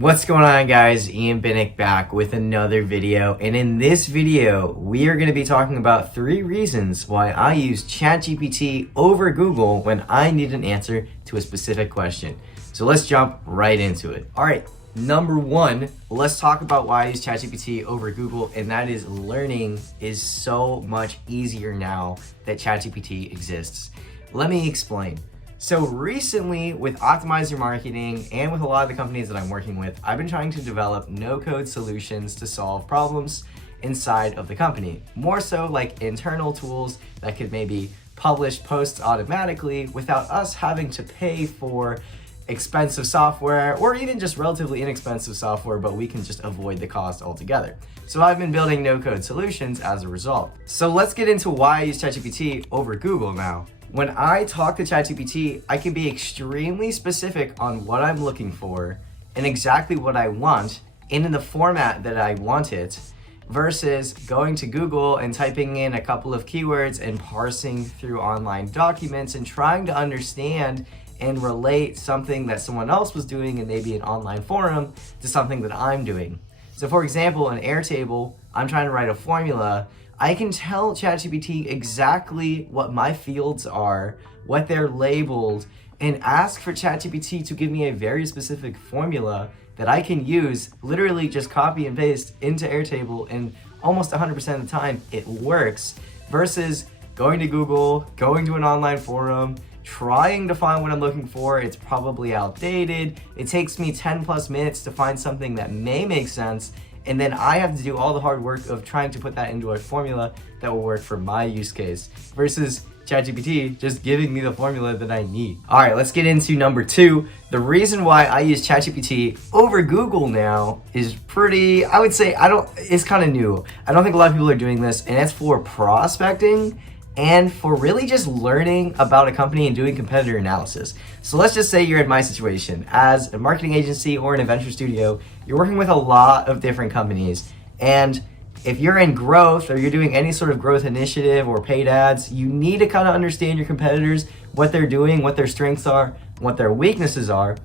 What's going on, guys? Ian Binnick back with another video, and in this video we are going to be talking about 3 reasons why I use ChatGPT over Google when I need an answer to a specific question. So let's jump right into it. Alright, number 1, let's talk about why I use ChatGPT over Google, and that is learning is so much easier now that ChatGPT exists. Let me explain. So recently, with Optimize Marketing and with a lot of the companies that I'm working with, I've been trying to develop no-code solutions to solve problems inside of the company. More so like internal tools that could maybe publish posts automatically without us having to pay for expensive software or even just relatively inexpensive software, but we can just avoid the cost altogether. So I've been building no-code solutions as a result. So let's get into why I use ChatGPT over Google now. When I talk to ChatGPT, I can be extremely specific on what I'm looking for and exactly what I want and in the format that I want it, versus going to Google and typing in a couple of keywords and parsing through online documents and trying to understand and relate something that someone else was doing in maybe an online forum to something that I'm doing. So for example, in Airtable, I'm trying to write a formula. I can tell ChatGPT exactly what my fields are, what they're labeled, and ask for ChatGPT to give me a very specific formula that I can use, literally just copy and paste into Airtable, and almost 100% of the time it works, versus going to Google, going to an online forum, trying to find what I'm looking for. It's probably outdated. It takes me 10 plus minutes to find something that may make sense, and then I have to do all the hard work of trying to put that into a formula that will work for my use case, versus ChatGPT just giving me the formula that I need. All right, let's get into number 2. The reason why I use ChatGPT over Google now is pretty, I would say, it's kind of new. I don't think a lot of people are doing this, and it's for prospecting and for really just learning about a company and doing competitor analysis. So let's just say you're in my situation. As a marketing agency or an adventure studio, you're working with a lot of different companies. And if you're in growth or you're doing any sort of growth initiative or paid ads, you need to kind of understand your competitors, what they're doing, what their strengths are, what their weaknesses are.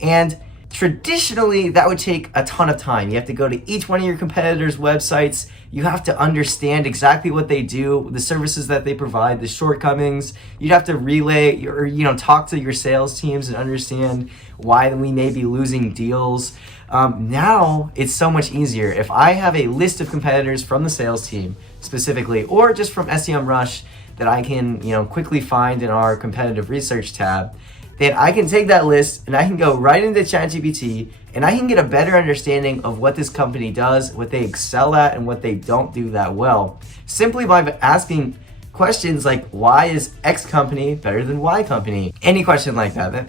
And traditionally, that would take a ton of time. You have to go to each one of your competitors' websites. You have to understand exactly what they do, the services that they provide, the shortcomings. You'd have to relay or talk to your sales teams and understand why we may be losing deals. Now it's so much easier. If I have a list of competitors from the sales team specifically, or just from SEMrush that I can quickly find in our competitive research tab, then I can take that list and I can go right into ChatGPT and I can get a better understanding of what this company does, what they excel at, and what they don't do that well, simply by asking questions like, why is X company better than Y company? Any question like that.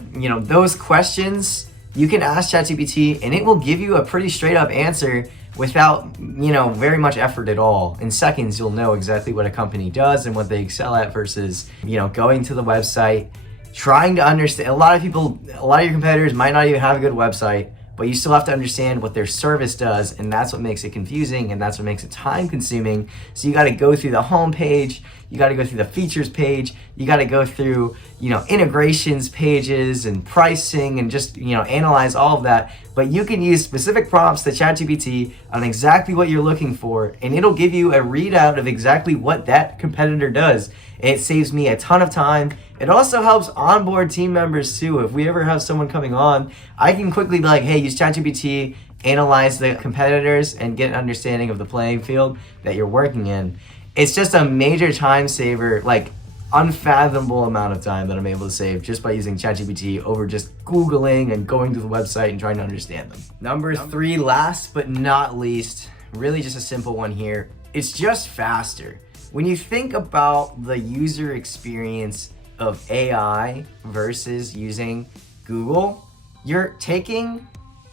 Those questions you can ask ChatGPT and it will give you a pretty straight up answer without very much effort at all. In seconds, you'll know exactly what a company does and what they excel at, versus going to the website, trying to understand. A lot of your competitors might not even have a good website, but you still have to understand what their service does, and that's what makes it confusing, and that's what makes it time consuming. So you got to go through the home page, you got to go through the features page, you got to go through integrations pages and pricing, and just analyze all of that. But you can use specific prompts to ChatGPT on exactly what you're looking for, and it'll give you a readout of exactly what that competitor does. It saves me a ton of time. It also helps onboard team members too. If we ever have someone coming on, I can quickly be like, hey, use ChatGPT, analyze the competitors, and get an understanding of the playing field that you're working in. It's just a major time saver, like unfathomable amount of time that I'm able to save just by using ChatGPT over just Googling and going to the website and trying to understand them. Number 3, last but not least, really just a simple one here. It's just faster. When you think about the user experience of AI versus using Google, you're taking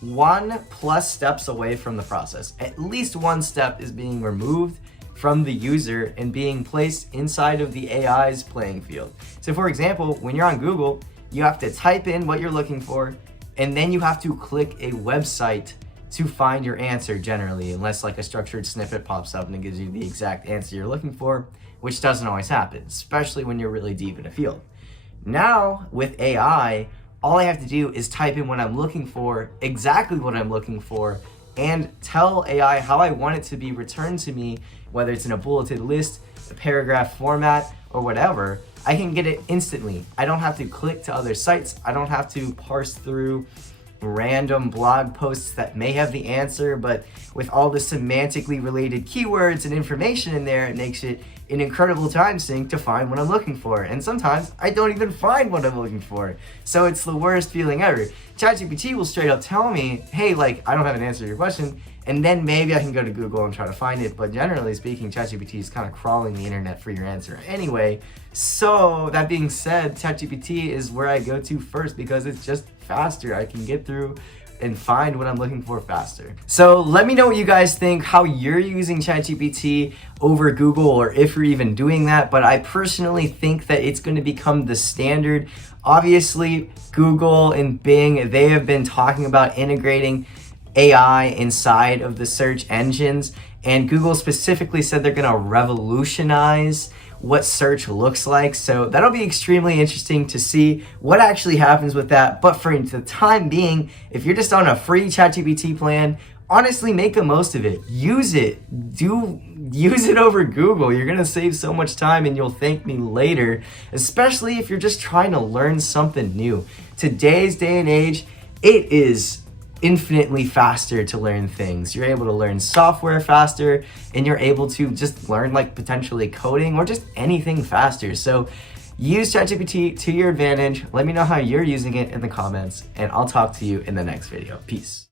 1+ steps away from the process. At least 1 step is being removed from the user and being placed inside of the AI's playing field. So for example, when you're on Google, you have to type in what you're looking for, and then you have to click a website to find your answer generally, unless like a structured snippet pops up and it gives you the exact answer you're looking for, which doesn't always happen, especially when you're really deep in a field. Now with AI, all I have to do is type in what I'm looking for, exactly what I'm looking for, and tell AI how I want it to be returned to me, whether it's in a bulleted list, a paragraph format, or whatever. I can get it instantly. I don't have to click to other sites. I don't have to parse through random blog posts that may have the answer, but with all the semantically related keywords and information in there, it makes it an incredible time sink to find what I'm looking for. And sometimes I don't even find what I'm looking for. So it's the worst feeling ever. ChatGPT will straight up tell me, hey, like, I don't have an answer to your question. And then maybe I can go to Google and try to find it. But generally speaking, ChatGPT is kind of crawling the internet for your answer anyway. So that being said, ChatGPT is where I go to first because it's just faster. I can get through and find what I'm looking for faster. So let me know what you guys think, how you're using ChatGPT over Google, or if you're even doing that. But I personally think that it's going to become the standard. Obviously, Google and Bing, they have been talking about integrating AI inside of the search engines, and Google specifically said they're going to revolutionize what search looks like. So that'll be extremely interesting to see what actually happens with that. But for the time being, if you're just on a free ChatGPT plan, honestly, make the most of it. Use it. Use it over Google. You're gonna save so much time and you'll thank me later, especially if you're just trying to learn something new. Today's day and age, it is infinitely faster to learn things. You're able to learn software faster, and you're able to just learn like potentially coding or just anything faster. So use ChatGPT to your advantage. Let me know how you're using it in the comments, and I'll talk to you in the next video. Peace.